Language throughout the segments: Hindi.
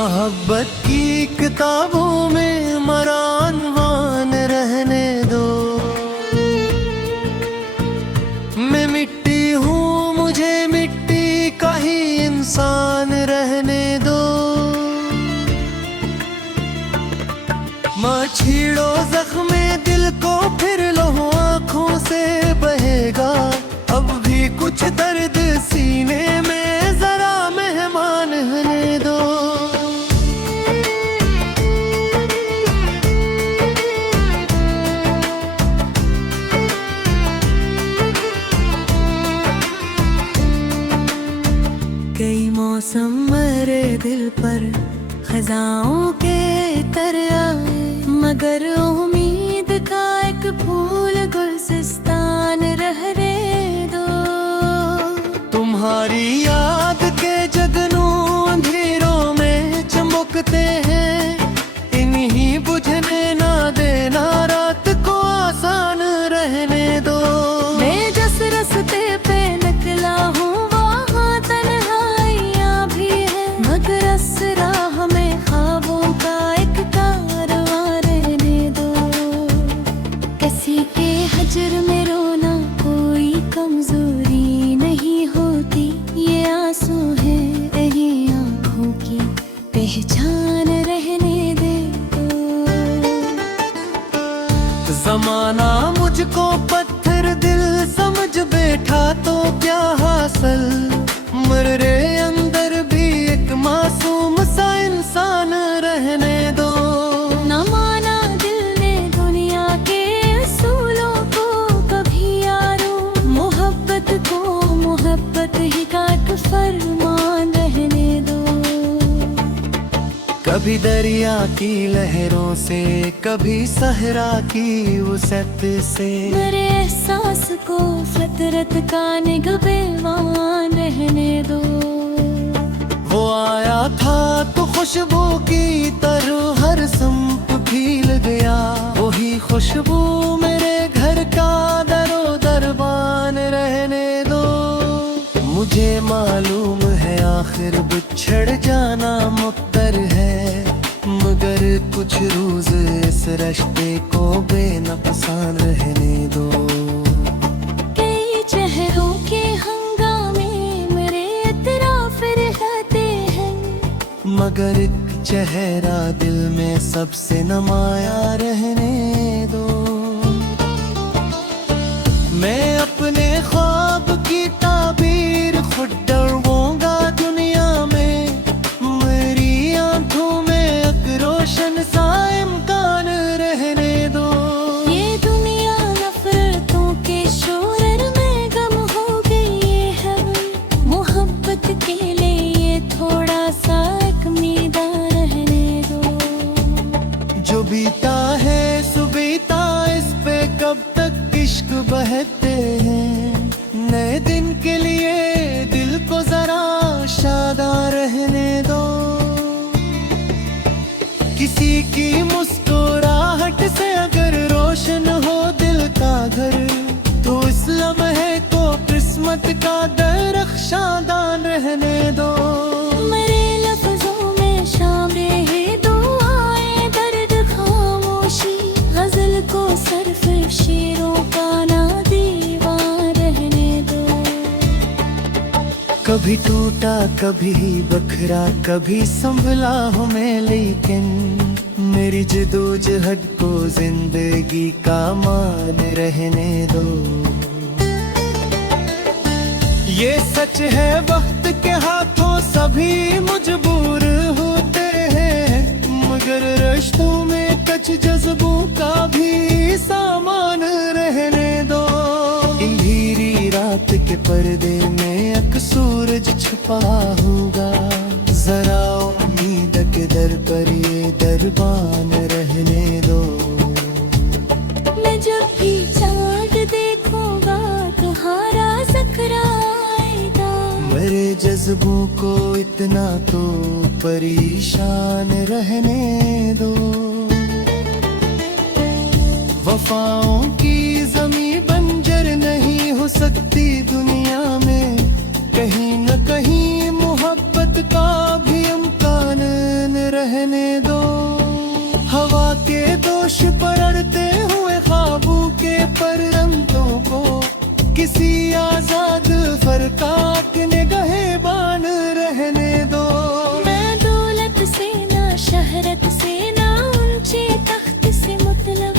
मोहब्बत की किताबों में मरा अनवान रहने दो। मैं मिट्टी हूँ, मुझे मिट्टी का ही इंसान रहने दो। माँ छीड़ो जख्मे दिल को, फिर लो आँखों से बहेगा। अब भी कुछ दर्द सीने में, जरा मेहमान रहने दो। कई मौसम मेरे दिल पर खजाओं के तरह आए, मगर उम्मीद का एक फूल गुलसिस्तान रहने दो। तुम्हारी याद के जगनू अंधेरों में चमकते हैं, इन्हीं बुझने ना देना, रात को आसान रहने दो। मैं जिस रास्ते पे निकला हूँ हजर में रोना कोई कमजोरी नहीं होती, ये आंसू है यही आँखों की पहचान रहने दे तो। जमाना मुझको पत्थर दिल समझ बैठा तो क्या हासिल, मेरे अंदर भी एक मासूम सा इंसान रहने दो। फरमान रहने दो। कभी दरिया की लहरों से, कभी सहरा की वसत से, मेरे एहसास को फितरत का निगहबान रहने दो। वो आया था तो खुशबू की तरह हर संप खिल गया, वही खुशबू मेरे घर का दरो दरबान रहने दो। मुझे मालूम है आखिर बिछड़ जाना मुक़द्दर है, मगर कुछ रोज इस रिश्ते को बेनक़सान रहने दो। कई चेहरों के हंगामे मेरे इतराफ़ रहते हैं, मगर एक चेहरा दिल में सबसे नुमाया रहने दो। मैं अपने ख्वाब की ताबीर खुद डरवाऊंगा दुनिया में, मेरी आंखों में एक रोशन सा इम्कान रहने दो। ये दुनिया नफरतों के शोर में गम हो गई है, मोहब्बत के लिए थोड़ा सा एक मैदान रहने दो। जो बीता है सुबीता, इस पे कब तक इश्क बहते हैं, नए दिन के लिए दिल को जरा शादा रहने दो। किसी की मुस्कुराहट से अगर रोशन हो दिल का घर, तो इस लम्हे को किस्मत का दरख्शां दान रहने दो। मेरे लफ्जों में शामिल है दुआएं, दर्द खामोशी, गजल को सर्फ शेरों का ना दीवार रहने दो। कभी टूटा कभी बखरा, कभी संभला हूँ मैं, लेकिन मेरी जदोजहद को जिंदगी का मान रहने दो। ये सच है वक्त के हाथों सभी मजबूर होते हैं, मगर रिश्तों में कच जज्बों का भी सामान रहने दो। अंधेरी रात के पर्दे में एक सूरज छुपा होगा, जरा उम्मीद के दर पर ये दरबान रहने दो। मैं जब भी चाँद देखूंगा तुम्हारा ज़िक्र आएगा, मेरे जज्बों को इतना तो परेशान रहने दो। वफाओं की ज़मीं बंजर नहीं हो सकती दुनिया में, कहीं न कहीं मोहब्बत का भी इम्कान जोश पर अड़ते हुए ख्वाबों के परंतों को किसी आजाद फरकाट निगाहे बान रहने दो। मैं दौलत से ना शहरत से ना ऊंचे तख्त से मतलब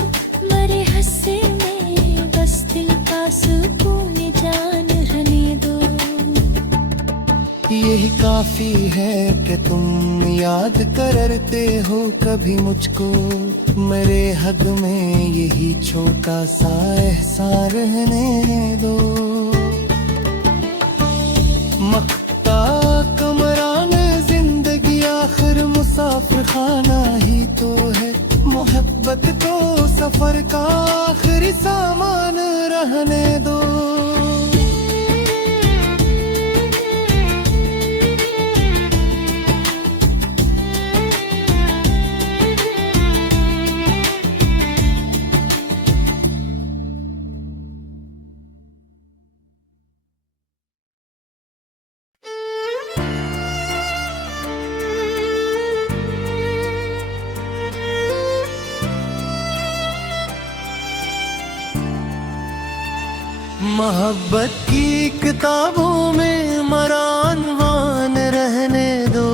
मरे हंसे में बस दिल का सुकून जान रहने दो। यही काफी है कि तुम याद करते हो कभी मुझको, मेरे हक में यही छोटा सा एहसान रहने दो। मख्ता कमरान जिंदगी आखिर मुसाफिर खाना ही तो है, मोहब्बत तो सफर का आखिरी सामान रहने दो। मोहब्बत की किताबों में मरानवान रहने दो।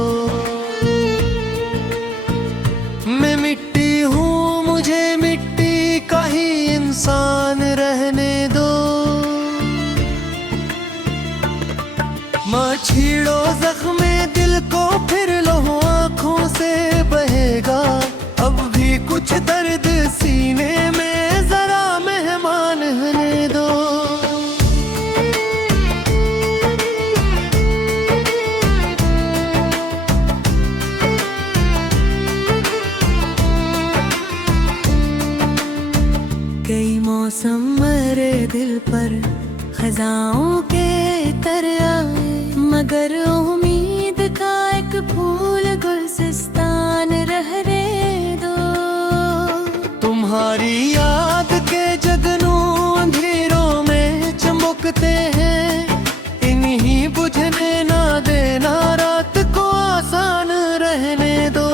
मैं मिट्टी हूँ, मुझे मिट्टी का ही इंसान रहने दो। माँ छीड़ो जख्मे दिल को, फिर लो आँखों से बहेगा अब भी कुछ दर्द सीने में, जरा मेहमान रहने दो। कई मौसम मेरे दिल पर खजाओं के तरह आए, मगर उम्मीद का एक फूल गुलसिस्तान रहने दो। तुम्हारी याद के जगनू अंधेरों में चमकते हैं, इन्हीं बुझने ना देना रात को आसान रहने दो।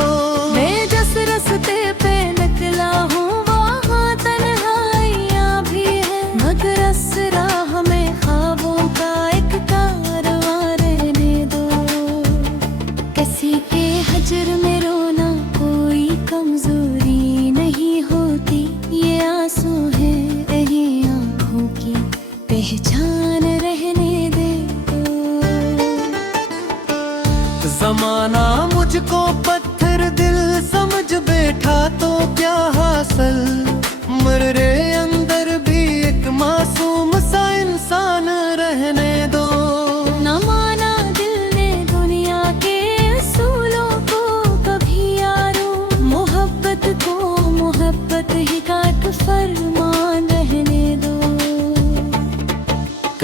मैं जिस रास्ते पे निकला हूँ वहाँ तन्हाइयाँ भी है, मगर इस राह में ख्वाबों का एक कारवां रहने दो। किसी के हजर में रोना कोई कमजोरी नहीं होती, ये आंसू है यही आँखों की पहचान रहने दे दो। जमाना मुझको पत्थर दिल समझ बैठा तो क्या हासिल, मेरे अंदर भी एक मासूम सा इंसान रहने दो। न माना दिल ने दुनिया के असूलों को कभी यारो, मोहब्बत को मोहब्बत ही का एक फरमान रहने दो।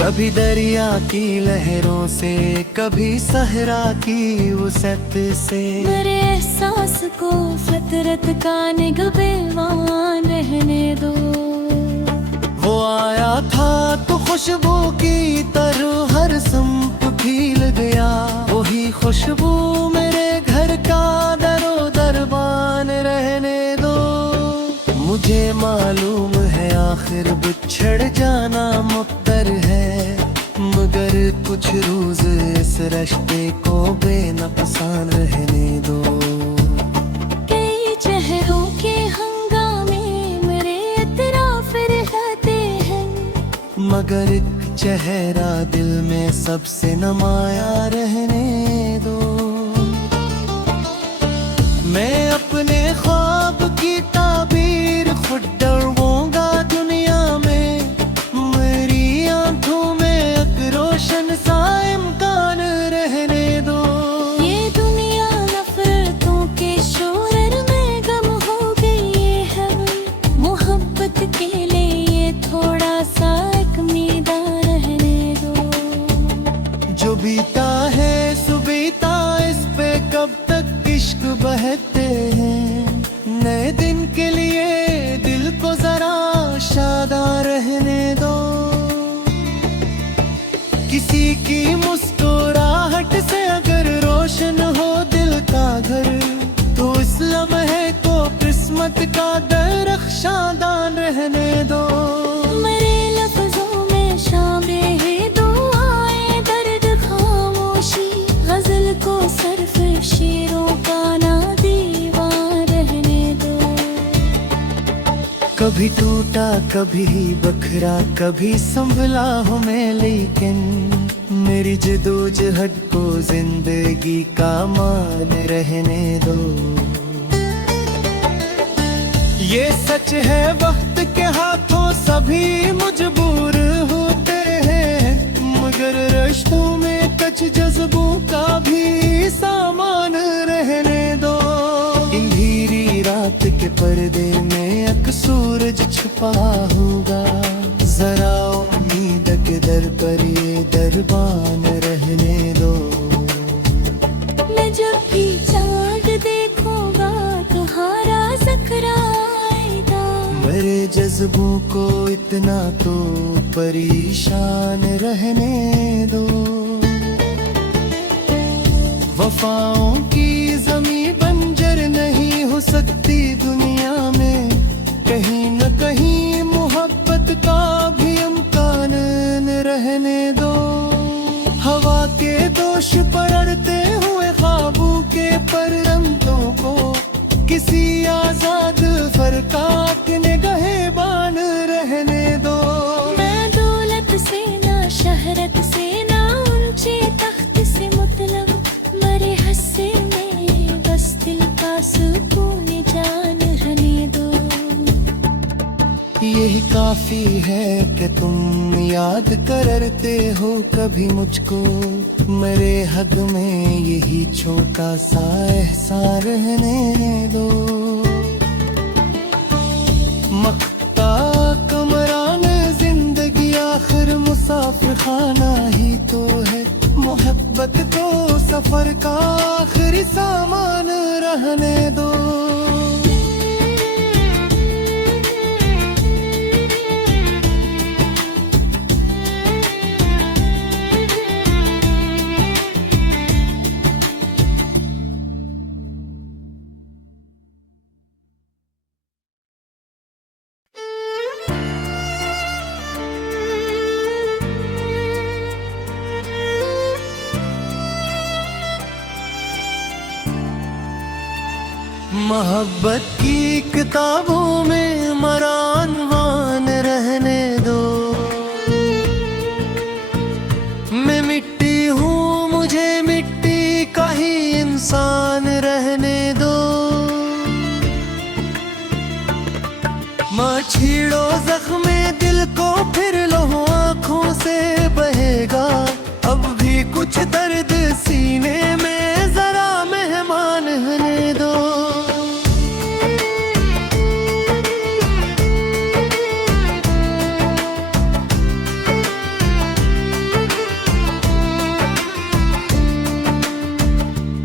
कभी दरिया की लहरों से, कभी सहरा की वसत से, मेरे एहसास को फितरत का निगहबान रहने दो। वो आया था तो खुशबू की तरह हर संप खिल गया, वही खुशबू मेरे घर का दरो दरबान रहने दो। मुझे मालूम है आखिर बिछड़ जाना मुक़द्दर है, मगर कुछ रोज इस रिश्ते को बेनक़सान रहने दो। कई चेहरों के हंगामे मेरे इतराफ रहते हैं, मगर एक चेहरा दिल में सबसे नुमाया रहने दो। मैं अपने ख्वाब की ताबीर खुद डरवाऊंगा दुनिया में, मेरी आंखों में एक रोशन सा इम्कान रहने दो। ये दुनिया नफरतों के शोर में गम हो गई है, मोहब्बत के लिए थोड़ा सा एक मैदान रहने दो। जो बीता है सुबीता इस पे कब तक इश्क बहते हैं, नए दिन के लिए दिल को जरा शादा रहने दो। किसी की मुस्कुराहट से अगर रोशन हो दिल का घर, तो इस लम्हे को किस्मत का दर शादान रहने दो। मेरे लफ्जों में शामिल है दुआएं दर्द खामोशी, गजल को सर्फ शेरों का ना दीवार रहने दो। कभी टूटा कभी बखरा कभी संभला हूँ मैं, लेकिन मेरी जदोजहद को जिंदगी का मान रहने दो। ये सच है वक्त के हाथों सभी मजबूर होते हैं, मगर रिश्तों में कच जज्बों का भी सामान रहने दो। अंधेरी रात के पर्दे में एक सूरज छुपा होगा, जरा उम्मीद के दर पर ये दरबान रहने दो। मैं जब भी चाँद देखूंगा तुम्हारा ज़िक्र आएगा। मेरे जज्बों को इतना तो परेशान रहने दो। वफाओं की ज़मीं बंजर नहीं हो सकती दुनिया में, कहीं न कहीं मोहब्बत का भी इम्कान रहने दो। हवा के दोष पर अड़ते हुए ख्वाबों के परंतों को किसी आजाद फरकात निगहबान रहने दो। मैं दौलत से ना शहरत से ना ऊंचे तख्त से मतलब, मरे हस्से में बस दिल का सुकून जान रहने दो। यही काफी है कि तुम याद करते हो कभी मुझको, मेरे हक में यही छोटा सा एहसान रहने दो। मक्ता कमरान जिंदगी आखिर मुसाफिर खाना ही तो है, मोहब्बत तो सफर का आखिरी सामान रहने दो। मोहब्बत की किताबों में मरानवान रहने दो। मैं मिट्टी हूँ मुझे मिट्टी का ही इंसान रहने दो। माँ छीड़ो जख्मे दिल को फिर लो आँखों से बहेगा, अब भी कुछ दर्द सीने में जरा मेहमान रहने दो।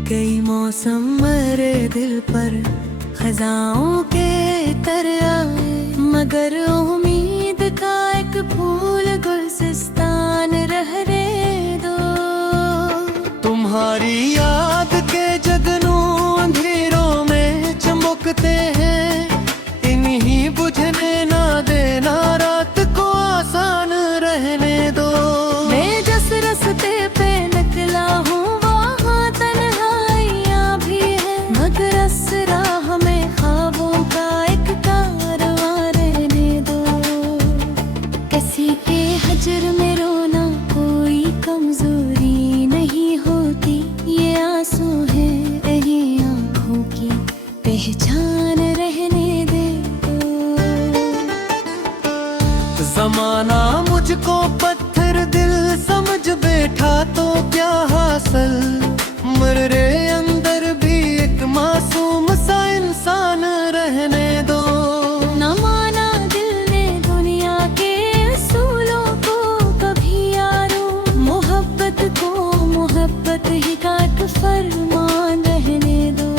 कई मौसम मेरे दिल पर खजाओं के तरह आए, मगर उम्मीद का एक फूल गुलसिस्तान रहने दो। तुम्हारी याद के जगनू अंधेरों में चमकते हैं, इन्हीं बुझने ना देना रात को आसान रहने दो। मैं जिस रास्ते पे निकला हूँ वहाँ तन्हाइयाँ भी है, मगर इस राह में ख्वाबों का एक कारवां रहने दो। किसी के हजर में रोना कोई कमजोरी नहीं होती, ये आंसू है यही आँखों की पहचान रहने दे दो। जमाना मुझको पत्थर दिल समझ बैठा तो क्या हासिल, मेरे अंदर भी एक मासूम सा इंसान रहने दो। न माना दिल ने दुनिया के असूलों को कभी यारो, मोहब्बत को मोहब्बत ही का एक फरमान रहने दो।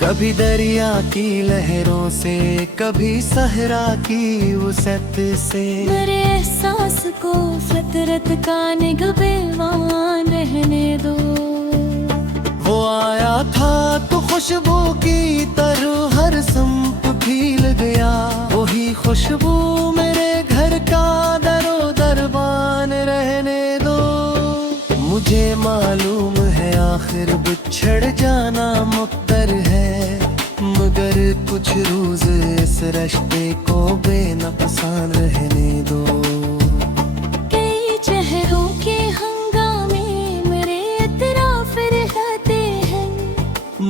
कभी दरिया की लहरों से कभी सहरा की वसत से, मेरे एहसास को फितरत का निगहबान रहने दो। वो आया था तो खुशबू की तरह हर संप भी खुशबू मेरे घर का दरो दरबान रहने दो। मुझे मालूम है आखिर बिछड़ जाना मुक़द्दर है, मगर कुछ रोज इस रिश्ते को बेनक़सान रहने दो। कई चेहरों के हंगामे मेरे इतराफ़ रहते हैं,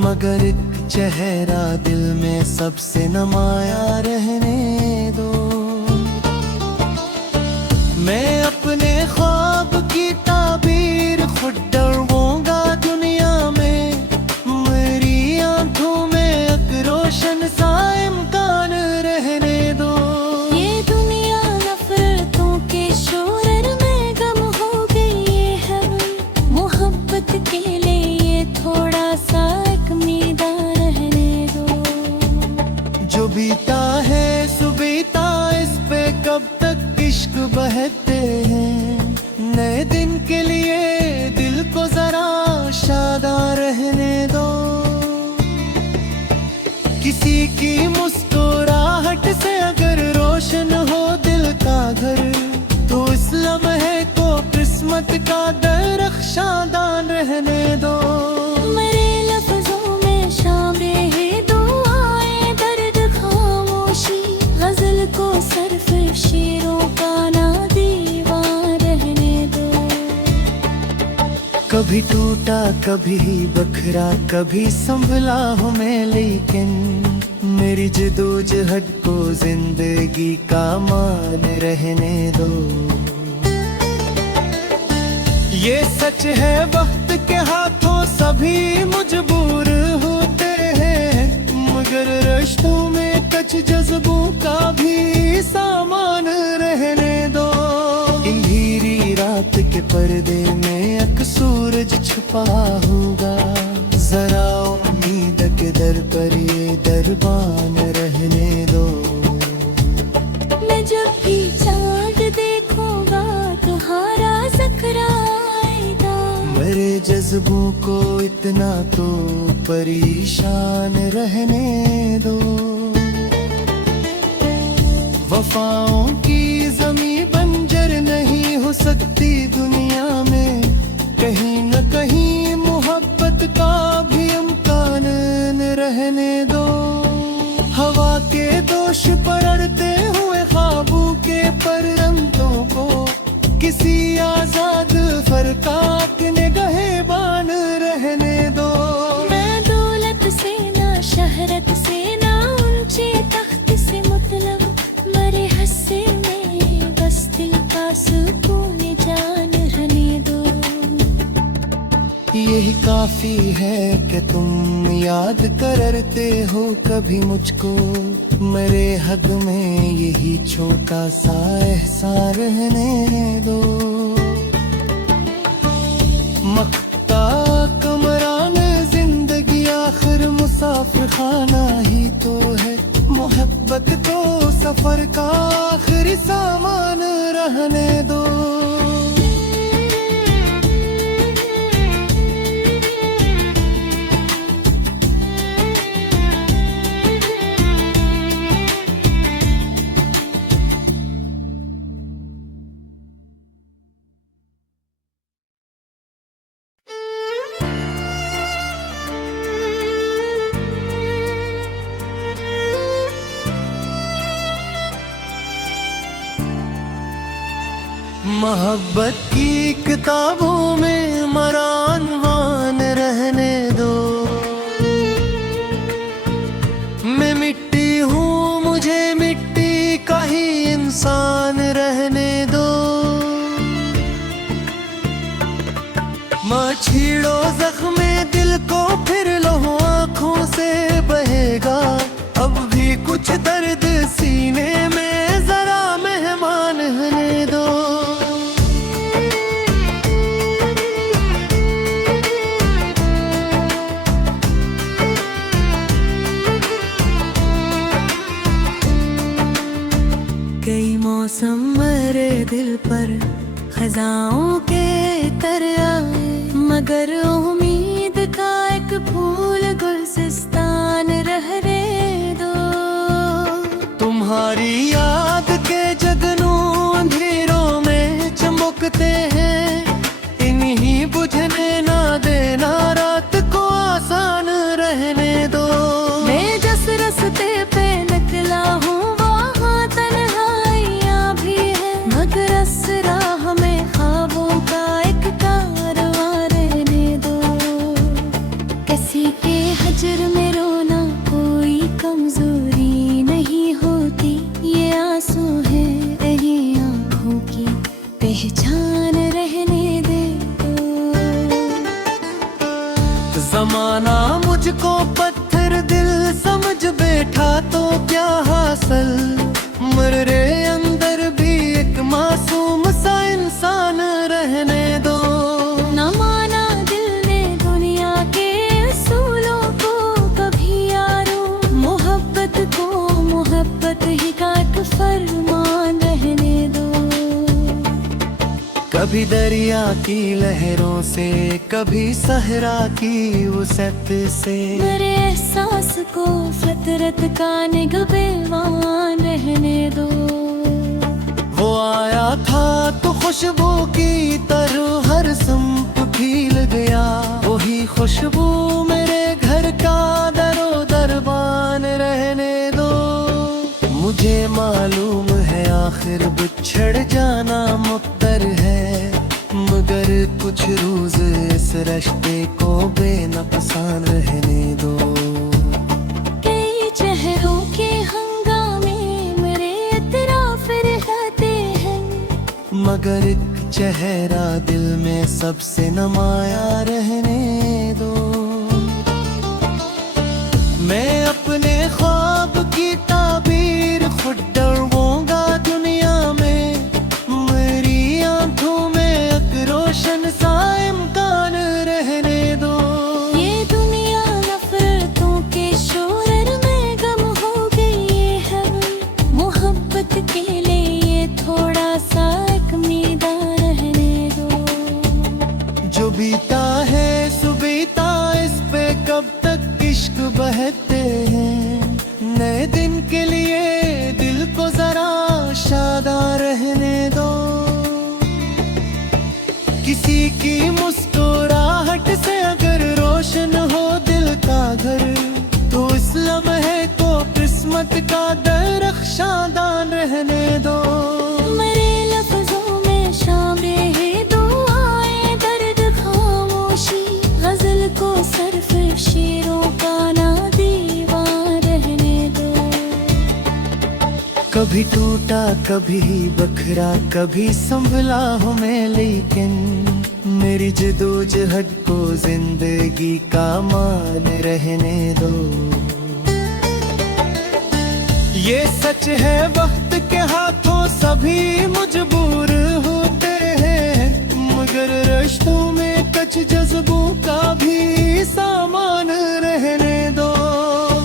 मगर एक चेहरा दिल में सबसे नुमाया रहने दो। मैं अपने ख्वाब की ताबीर खुद डरवाऊंगा दुनिया में, मेरी आंखों में एक रोशन सा इम्कान रहने दो। ये दुनिया नफरतों के शोरर में गम हो गई है, मोहब्बत के लिए थोड़ा सा एक मैदान रहने दो। जो बीता है सुबीता इस पे कब तक इश्क बहते हैं, नए दिन के लिए दिल को जरा शादा रहने दो। किसी की मुस्कुराहट से अगर रोशन हो दिल का घर, तो इस लम्हे को किस्मत का दरख्शादान रहने दो। मेरे लफ्जों में शामिल है दुआएं दर्द खामोशी, गजल को सिर्फ शेरों का ना दीवार रहने दो। कभी टूटा कभी बखरा कभी संभला हूँ मैं, लेकिन मेरी जदोजहद को जिंदगी का मान रहने दो। ये सच है वक्त के हाथों सभी मजबूर होते हैं, मगर रिश्तों में कुछ जज्बों का भी सामान रहने दो। अंधेरी रात के पर्दे में एक सूरज छुपा होगा, जरा उम्मीद के दर पर ये दरबान रहने दो। मैं जब भी चाँद देखूंगा तुम्हारा ज़िक्र आएगा, मेरे जज्बों को इतना तो परेशान रहने दो। वफाओं की ज़मीं बंजर नहीं हो सकती दुनिया में, कहीं न कहीं मोहब्बत का भी इम्कान रहने दो। हवा के दोष पर अड़ते हुए ख्वाबों के परंतों को किसी आजाद फरकात निगहबान रहने दो। मैं दौलत से ना शहरत से ना ऊंचे तख्त से मतलब, मरे हस्से में बस दिल का सुकून जान रहने दो। यही काफी है कि तुम याद करते हो कभी मुझको, मेरे हक में यही छोटा सा एहसान रहने दो। मख्ता कमरान जिंदगी आखिर मुसाफिर खाना ही तो है, मोहब्बत तो सफर का आखिरी सामान रहने दो। मोहब्बत की किताबों में मरानवान रहने दो। मैं मिट्टी हूँ मुझे मिट्टी का ही इंसान रहने दो। माँ छीड़ो जख्मे दिल को फिर लो आँखों से बहेगा, अब भी कुछ दर्द सीने में जरा मेहमान रहने दो। कई मौसम मेरे दिल पर खजाओं के तरह आए, मगर उम्मीद का एक फूल गुलसिस्तान रहने दो। तुम्हारी याद चमकते हैं, इन्हीं बुझने ना देना, रात को आसान रहने दो। मैं जिस रास्ते पे निकला हूँ वहाँ तन्हाइयाँ भी है, मगर इस राह में ख्वाबों का एक कारवां रहने दो। किसी के हजर में रोना कोई कमजोरी नहीं होती, ये आंसू है यही आँखों की पहचान रहने दे दो। जमाना मुझको पत्थर दिल समझ बैठा तो क्या हासिल, मेरे अंदर भी एक मासूम सा इंसान रहने दो। न माना दिल ने दुनिया के असूलों को कभी यारो, मोहब्बत को मोहब्बत ही का एक फरमान रहने दो। कभी दरिया की लहरों से, कभी सहरा की वसत से, मेरे एहसास को फितरत का निगहबान रहने दो। वो आया था तो खुशबू की तरह हर संप खिल गया, वही खुशबू मेरे घर का दरो दरबान रहने दो। मुझे मालूम है आखिर बिछड़ जाना मुक़द्दर है, मगर कुछ रोज इस रिश्ते को बेनक़सान रहने दो। कई चेहरों के हंगामे मेरे इतराफ रहते हैं, मगर एक चेहरा दिल में सबसे नुमाया रहने दो। मैं अपने ख्वाब की ताबीर खुद डरवाऊंगा दुनिया में, मेरी आंखों में एक रोशन सा इम्कान रहने दो। ये दुनिया नफरतों के शोर में गम हो गई है, मोहब्बत के लिए थोड़ा सा एक मैदान रहने दो। जो बीता है सो बीता, इस पे कब तक इश्क बहते हैं, नए दिन के लिए दिल को जरा शादा रहने दो। किसी की मुस्कुराहट से अगर रोशन हो दिल का घर, तो इस लम्हे को किस्मत का दरख्शादान रहने दो। मेरे लफ्जों में शामिल है दुआएं दर्द खामोशी, गजल को सर्फ शेरों का ना दीवान रहने दो। कभी टूटा कभी बखरा कभी संभला हूँ मैं, लेकिन मेरी जदोजहद को जिंदगी का मान रहने दो। ये सच है वक्त के हाथों सभी मजबूर होते हैं, मगर रिश्तों में कच जज्बों का भी सामान रहने दो।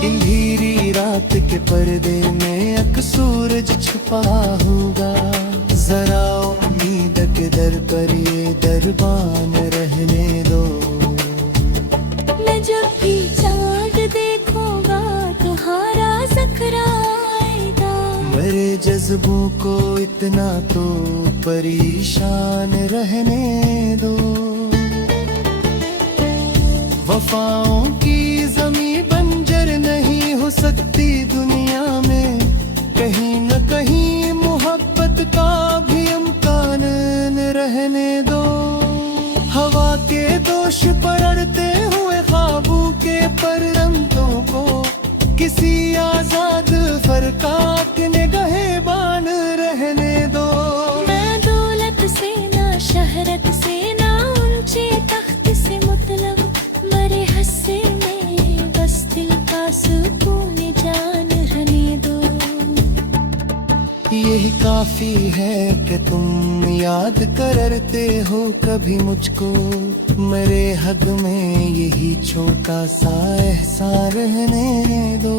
अंधेरी रात के पर्दे में एक सूरज छुपा होगा, जरा उम्मीद के दर पर ये दरबान रहने दो। मैं जब भी चाँद देखूंगा तुम्हारा ज़िक्र आएगा, मेरे जज्बों को इतना तो परेशान रहने दो। वफाओं की ज़मीं बंजर नहीं हो सकती दुनिया में, कहीं न कहीं मोहब्बत का भी इम्कान रहने दो। हवा के दोष पर अड़ते हुए ख्वाबों के परंतों को, किसी आजाद फरका के निगहबान रहने दो। मैं दौलत से ना शहरत से ना ऊंचे तख्त से मतलब, मेरे हस्से में बस दिल का सुकून जान रहने दो। यही काफी है कि तुम याद करते हो कभी मुझको, मेरे हद में यही छोटा सा एहसास रहने दो।